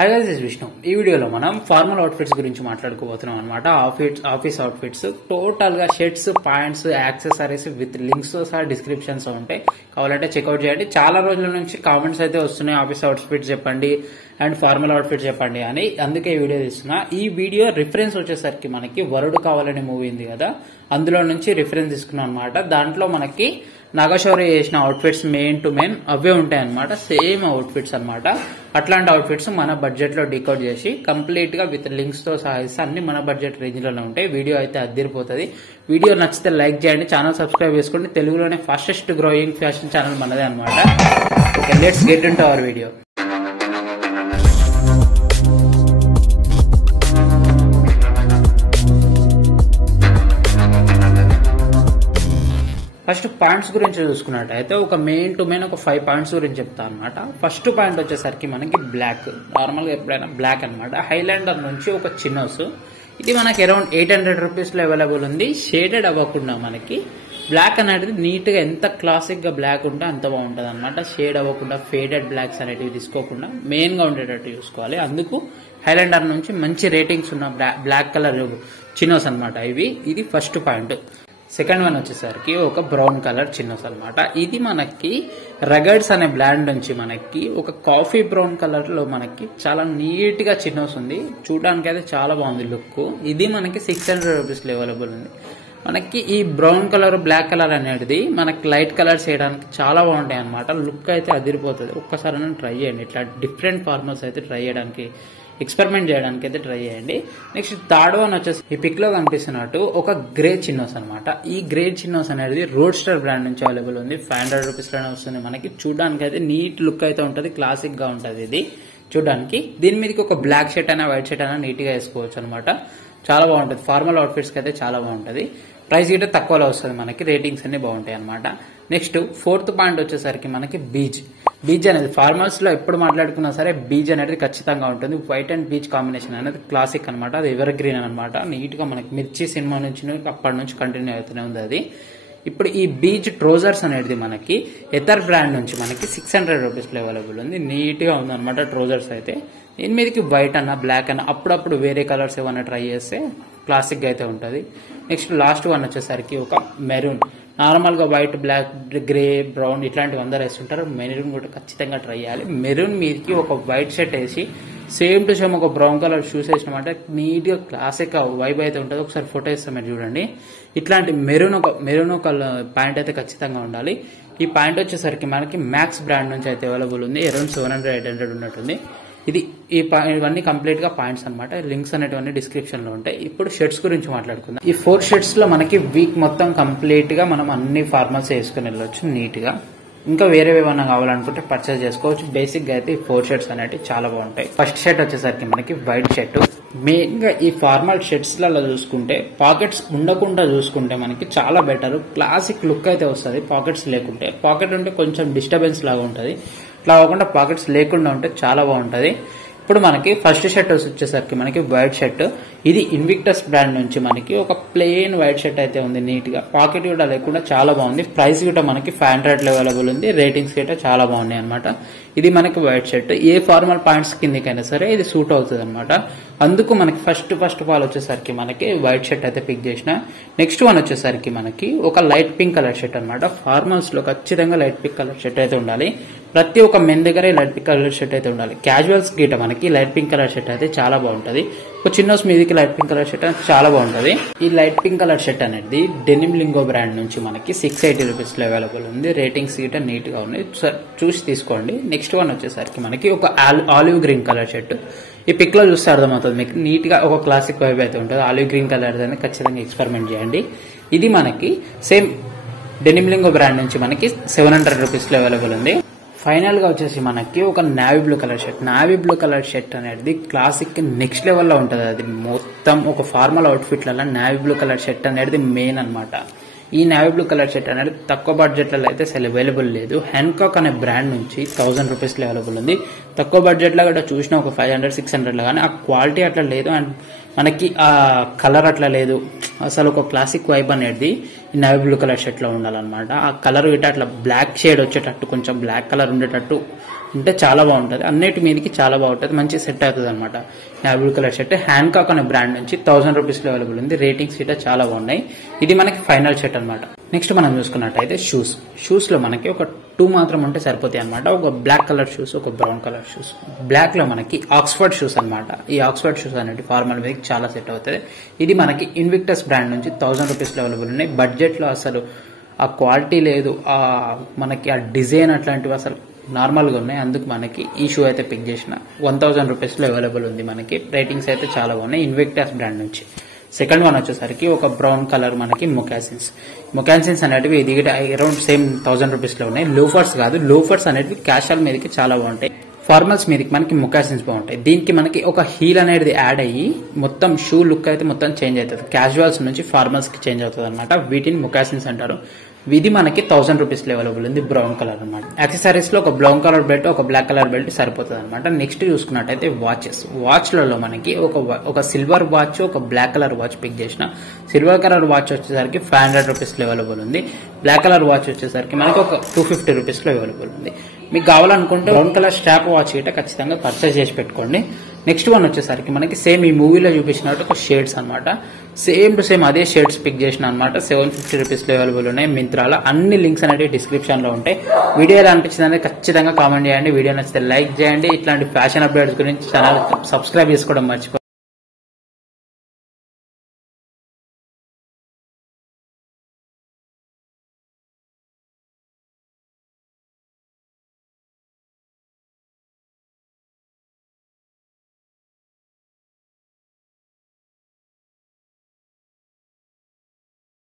Hi guys, this Vishnu. ఈ వీడియోలో మనం ఫార్మల్ అవుట్ఫిట్స్ గురించి మాట్లాడుకోబోతున్నాం అనమాట. ఆఫీస్ అవుట్ఫిట్స్ టోటల్ గా shirts, pants, accessories with links తో సహా డిస్క్రిప్షన్స్ ఉంటాయి. కావాలంటే చెక్అౌట్ చేయండి. చాలా రోజుల నుంచి కామెంట్స్ అయితే వస్తున్నాయి, ఆఫీస్ అవుట్ఫిట్స్ చెప్పండి అండ్ ఫార్మల్ అవుట్ఫిట్స్ చెప్పండి అని. అందుకే ఈ వీడియో తీస్తున్నా. ఈ వీడియో రిఫరెన్స్ వచ్చేసరికి మనకి వరుడు కావాలనే మూవీ ఉంది కదా, అందులో నుంచి రిఫరెన్స్ తీసుకున్నాం అనమాట. దాంట్లో మనకి నాగశౌర్య చేసిన అవుట్ఫిట్స్ మెయిన్ టు మెయిన్ అవే ఉంటాయి అనమాట. సేమ్ అవుట్ఫిట్స్ అనమాట. అట్లాంటి అవుట్ఫిట్స్ మన బడ్జెట్ లో డీకోడ్ చేసి కంప్లీట్ గా విత్ లింక్స్ తో సహా అన్ని మన బడ్జెట్ రేంజ్ లోనే ఉంటాయి. వీడియో అయితే అదిరిపోతుంది. వీడియో నచ్చితే లైక్ చేయండి, ఛానల్ సబ్స్క్రైబ్ చేసుకోండి. తెలుగులోనే ఫాస్టెస్ట్ గ్రోయింగ్ ఫ్యాషన్ ఛానల్ మనదే అనమాట. Okay, let's get into hour video. First points గురించి చూసుకున్నట్టయితే ఒక మెయిన్ టు మెయిన్ ఒక 5 పాయింట్స్ గురించి చెప్తా అనమాట. ఫస్ట్ పాయింట్ వచ్చేసరికి మనకి బ్లాక్. నార్మల్ గా ఎప్పుడైనా బ్లాక్ అనమాట. హైలాండర్ నుంచి ఒక చిన్నోస్, ఇది మనకి అరౌండ్ 800 రూపీస్ లో అవైలబుల్ ఉంది. షేడెడ్ అవ్వకుండా మనకి బ్లాక్ అనేది నీట్ గా ఎంత క్లాసిక్ గా బ్లాక్ ఉంటే అంత బాగుంటది అనమాట. షేడ్ అవ్వకుండా ఫేడెడ్ బ్లాక్స్ అనేటివి తీసుకోకుండా మెయిన్ గా ఉండేటట్టు చూసుకోవాలి. అందుకు హైలాండర్ నుంచి మంచి రేటింగ్స్ ఉన్న బ్లాక్ కలర్ చిన్నోస్ అనమాట ఇది ఫస్ట్ పాయింట్. సెకండ్ వన్ వచ్చేసరికి ఒక బ్రౌన్ కలర్ చిన్నోస్ అనమాట. ఇది మనకి రగడ్స్ అనే బ్రాండ్ నుంచి మనకి ఒక కాఫీ బ్రౌన్ కలర్ లో మనకి చాలా నీట్ గా చిన్నోస్ ఉంది. చూడడానికి అయితే చాలా బాగుంది లుక్. ఇది మనకి 600 రూపీస్ లో అవైలబుల్ ఉంది. మనకి ఈ బ్రౌన్ కలర్, బ్లాక్ కలర్ అనేది మనకి లైట్ కలర్స్ చేయడానికి చాలా బాగుంటాయి అనమాట. లుక్ అయితే అదిరిపోతుంది. ఒక్కసారి ట్రై చేయండి. ఇట్లా డిఫరెంట్ ఫార్మల్స్ అయితే ట్రై చేయడానికి, ఎక్స్పెరిమెంట్ చేయడానికి అయితే ట్రై చేయండి. నెక్స్ట్ థర్డ్ వన్ వచ్చేసి ఈ పిక్ లో కనిపిస్తున్నట్టు ఒక గ్రే చిన్నోస్ అనమాట. ఈ గ్రే చిన్నోస్ అనేది రోడ్స్టర్ బ్రాండ్ నుంచి అవైలబుల్ ఉంది. 500 రూపీస్ లోనే వస్తుంది మనకి. చూడడానికి అయితే నీట్ లుక్ అయితే ఉంటుంది, క్లాసిక్ గా ఉంటుంది ఇది చూడడానికి. దీని మీదకి ఒక బ్లాక్ షర్ట్ అయినా వైట్ షర్ట్ అయినా నీట్ గా వేసుకోవచ్చు అనమాట. చాలా బాగుంటుంది. ఫార్మల్ అవుట్ఫిట్స్ కి అయితే చాలా బాగుంటుంది. ప్రైస్ గిట్ట తక్కువలో వస్తుంది మనకి. రేటింగ్స్ అన్ని బాగుంటాయి అనమాట. నెక్స్ట్ ఫోర్త్ పాయింట్ వచ్చేసరికి మనకి బీచ్ అనేది ఫార్మల్స్ లో ఎప్పుడు మాట్లాడుకున్నా సరే బీచ్ అనేది ఖచ్చితంగా ఉంటుంది. వైట్ అండ్ బీచ్ కాంబినేషన్ అనేది క్లాసిక్ అనమాట. అది ఎవర్ గ్రీన్ అనమాట. నీట్ గా మనకి మిర్చి సినిమా నుంచి అప్పటి నుంచి కంటిన్యూ అవుతూనే ఉంది అది. ఇప్పుడు ఈ బీచ్ ట్రౌజర్స్ అనేది మనకి ఎథర్ బ్రాండ్ నుంచి మనకి 600 రూపీస్ లో అవైలబుల్ ఉంది. నీట్ గా ఉంది అనమాట ట్రౌజర్స్ అయితే. దీని మీదకి వైట్ అన్న, బ్లాక్ అన్న, అప్పుడప్పుడు వేరే కలర్స్ ఏమన్నా ట్రై చేస్తే క్లాసిక్ గా అయితే ఉంటుంది. నెక్స్ట్ లాస్ట్ వన్ వచ్చేసరికి ఒక మెరూన్. నార్మల్ గా వైట్, బ్లాక్, గ్రే, బ్రౌన్ ఇట్లాంటివి అందరూ వేస్తుంటారు. మెరూన్ కూడా ఖచ్చితంగా ట్రై చేయాలి. మెరూన్ మీదకి ఒక వైట్ షర్ట్ వేసి సేమ్ టు సేమ్ ఒక బ్రౌన్ కలర్ షూస్ వేసినామంటే నీట్ గా క్లాసిక్ వైబ్ అయితే ఉంటుంది. ఒకసారి ఫోటో ఇస్తాం మీరు చూడండి. ఇట్లాంటి మెరూన్ కలర్ ప్యాంట్ అయితే ఖచ్చితంగా ఉండాలి. ఈ ప్యాంట్ వచ్చేసరికి మనకి మ్యాక్స్ బ్రాండ్ నుంచి అయితే అవైలబుల్ ఉంది. అరౌండ్ 700-800 ఉన్నట్టుంది. ఇవన్నీ కంప్లీట్ గా పాయింట్స్ అనమాట. లింక్స్ అనేటివన్నీ డిస్క్రిప్షన్ లో ఉంటాయి. ఇప్పుడు షర్ట్స్ గురించి మాట్లాడుకుందాం. ఈ 4 షర్ట్స్ లో మనకి వీక్ మొత్తం కంప్లీట్ గా మనం అన్ని ఫార్మల్స్ వేసుకుని వెళ్ళొచ్చు నీట్ గా. ఇంకా వేరే ఏమన్నా కావాలనుకుంటే పర్చేస్ చేసుకోవచ్చు. బేసిక్ గా అయితే ఈ 4 షర్ట్స్ అనేవి చాలా బాగుంటాయి. ఫస్ట్ షర్ట్ వచ్చేసరికి మనకి వైట్ షర్ట్. మెయిన్ గా ఈ ఫార్మల్ షర్ట్స్ లలో చూసుకుంటే పాకెట్స్ ఉండకుండా చూసుకుంటే మనకి చాలా బెటర్. క్లాసిక్ లుక్ అయితే వస్తుంది పాకెట్స్ లేకుంటే. పాకెట్ ఉంటే కొంచెం డిస్టర్బెన్స్ లాగా ఉంటుంది. ఇట్లా కాకుండా పాకెట్స్ లేకుండా ఉంటే చాలా బాగుంటది. ఇప్పుడు మనకి ఫస్ట్ షర్ట్ వచ్చేసరికి మనకి వైట్ షర్ట్. ఇది ఇన్విక్టస్ బ్రాండ్ నుంచి మనకి ఒక ప్లెయిన్ వైట్ షర్ట్ అయితే ఉంది. నీట్ గా పాకెట్ కూడా లేకుండా చాలా బాగుంది. ప్రైస్ కూడా మనకి 500 లో అవైలబుల్ ఉంది. రేటింగ్స్ కూడా చాలా బాగున్నాయి అనమాట. ఇది మనకి వైట్ షర్ట్. ఏ ఫార్మల్ పాయింట్స్ కిందకైనా సరే ఇది సూట్ అవుతుంది అనమాట. అందుకు మనకి ఫస్ట్ ఆఫ్ ఆల్ వచ్చేసరికి మనకి వైట్ షర్ట్ అయితే పిక్ చేసిన. నెక్స్ట్ వన్ వచ్చేసరికి మనకి ఒక లైట్ పింక్ కలర్ షర్ట్ అనమాట. ఫార్మల్స్ లో ఖచ్చితంగా లైట్ పింక్ కలర్ షర్ట్ అయితే ఉండాలి. ప్రతి ఒక్క మెన్ దగ్గర లైట్ పింక్ కలర్ షర్ట్ అయితే ఉండాలి. క్యాజువల్స్ గిట మనకి లైట్ పింక్ కలర్ షర్ట్ అయితే చాలా బాగుంటది. ఒక చిన్నోస్ మీదకి లైట్ పింక్ కలర్ షర్ట్ అయితే చాలా బాగుంటది. ఈ లైట్ పింక్ కలర్ షర్ట్ అనేది డెనిమ్ లింగో బ్రాండ్ నుంచి మనకి 680 రూపీస్ లో అవైలబుల్ ఉంది. రేటింగ్స్ గిట నీట్ గా ఉన్నాయి, చూసి తీసుకోండి. నెక్స్ట్ వన్ వచ్చేసరికి మనకి ఒక ఆలివ్ గ్రీన్ కలర్ షర్ట్. ఈ పిక్ లో చూస్తే అర్థమవుతుంది మీకు. నీట్ గా ఒక క్లాసిక్ వైబ్ అయితే ఉంటుంది. ఆలివ్ గ్రీన్ కలర్ అనేది ఖచ్చితంగా ఎక్స్పెరిమెంట్ చేయండి. ఇది మనకి సేమ్ డెనిమ్ లింగో బ్రాండ్ నుంచి మనకి 700 రూపీస్ లో అవైలబుల్ ఉంది. ఫైనల్ గా వచ్చేసి మనకి ఒక navy blue colour shirt. Navy blue colour shirt అనేది క్లాసిక్ నెక్స్ట్ లెవెల్ లో ఉంటది. అది మొత్తం ఒక ఫార్మల్ అవుట్ఫిట్ లలో నావీ బ్లూ కలర్ షర్ట్ అనేది మెయిన్ అనమాట. ఈ నావీ బ్లూ కలర్ షర్ట్ అనేది తక్కువ బడ్జెట్ లలో అయితే అసలు అవైలబుల్ లేదు. హ్యాంకాక్ అనే బ్రాండ్ నుంచి 1000 రూపీస్ లో అవైలబుల్ ఉంది. తక్కువ బడ్జెట్ లో కూడా చూసిన ఒక 500-600 లో, కానీ ఆ క్వాలిటీ అట్లా లేదు అండ్ మనకి ఆ కలర్ అట్లా లేదు. అసలు ఒక క్లాసిక్ వైబ్ అనేది ఈ నావీ బ్లూ కలర్ షర్ట్ లో ఉండాలన్నమాట. ఆ కలర్ ఇట్లా అట్లా బ్లాక్ షేడ్ వచ్చేటట్టు, కొంచెం బ్లాక్ కలర్ ఉండేటట్టు అంటే చాలా బాగుంటుంది, అన్నిటి మీదకి చాలా బాగుంటుంది, మంచి సెట్ అవుతుంది అనమాట. బ్లూ కలర్ షర్ట్ హ్యాంకాక్ అనే బ్రాండ్ నుంచి 1000 రూపీస్లో అవైలబుల్ ఉంది. రేటింగ్స్ ఇట్లా చాలా బాగున్నాయి. ఇది మనకి ఫైనల్ షర్ట్ అనమాట. నెక్స్ట్ మనం చూసుకున్నట్టయితే షూస్ లో మనకి ఒక 2 మాత్రం ఉంటే సరిపోతాయి అనమాట. ఒక బ్లాక్ కలర్ షూస్, ఒక బ్రౌన్ కలర్ షూస్. బ్లాక్ లో మనకి ఆక్స్ఫర్డ్ షూస్ అనమాట. ఈ ఆక్స్ఫర్డ్ షూస్ అనేది ఫార్మల్ వేర్ చాలా సెట్ అవుతుంది. ఇది మనకి ఇన్విక్టస్ బ్రాండ్ నుంచి 1000 రూపీస్లో అవైలబుల్ ఉన్నాయి. బడ్జెట్ లో అసలు ఆ క్వాలిటీ లేదు, మనకి ఆ డిజైన్ అట్లాంటివి అసలు నార్మల్గా ఉన్నాయి. అందుకు మనకి ఈ షూ అయితే పిక్ చేసిన 1000 రూపీస్లో అవైలబుల్ ఉంది. మనకి రేటింగ్స్ అయితే చాలా బాగున్నాయి ఇన్విక్టస్ బ్రాండ్ నుంచి. సెకండ్ వన్ వచ్చేసరికి ఒక బ్రౌన్ కలర్ మనకి మొకాసిన్స్ అనేటివి ఇది అరౌండ్ సేమ్ 1000 రూపీస్లో ఉన్నాయి. లోఫర్స్ కాదు, లోఫర్స్ అనేటివి క్యాషువల్ మీదకి చాలా బాగుంటాయి. ఫార్మల్స్ మీదకి మనకి మొకాసిన్స్ బాగుంటాయి. దీనికి మనకి ఒక హీల్ అనేది యాడ్ అయ్యి మొత్తం షూ లుక్ అయితే మొత్తం చేంజ్ అవుతుంది. క్యాజువల్స్ నుంచి ఫార్మల్స్ కి చేంజ్ అవుతుంది అనమాట. వీటిని మొకాసిన్స్ అంటారు. ఇది మనకి 1000 రూపీస్లో అవైలబుల్ ఉంది. బ్రౌన్ కలర్ అనమాట. యాక్సెసరీస్ లో ఒక బ్రౌన్ కలర్ బెల్ట్, ఒక బ్లాక్ కలర్ బెల్ట్ సరిపోతుంది అనమాట. నెక్స్ట్ చూసుకున్నట్టయితే వాచ్లలో మనకి ఒక సిల్వర్ వాచ్, ఒక బ్లాక్ కలర్ వాచ్ పిక్ చేసిన. సిల్వర్ కలర్ వాచ్ వచ్చేసరికి 500 రూపీస్లో అవైలబుల్ ఉంది. బ్లాక్ కలర్ వాచ్ వచ్చేసరికి మనకి ఒక 250 రూపీస్లో అవైలబుల్ ఉంది. మీకు కావాలనుకుంటే బ్రౌన్ కలర్ స్ట్రాప్ వాచ్ గిట్ట ఖచ్చితంగా పర్చేస్ చేసి పెట్టుకోండి. నెక్స్ట్ వన్ వచ్చేసరికి మనకి సేమ్ ఈ మూవీలో చూపించినట్టు ఒక షేడ్స్ అనమాట. సేమ్ టు సేమ్ అదే షేడ్స్ పిక్ చేసిన అనమాట. 750 రూపీస్లో అవైలబుల్ ఉన్నాయి మింత్రాలో. అన్ని లింక్స్ అనేవి డిస్క్రిప్షన్ లో ఉంటాయి. వీడియో ఎలా అనిపించింది అనేది ఖచ్చితంగా కామెంట్ చేయండి. వీడియో నచ్చితే లైక్ చేయండి. ఇట్లాంటి ఫ్యాషన్ అప్డేట్స్ గురించి ఛానల్ సబ్స్క్రైబ్ చేసుకోవడం మర్చిపోండి.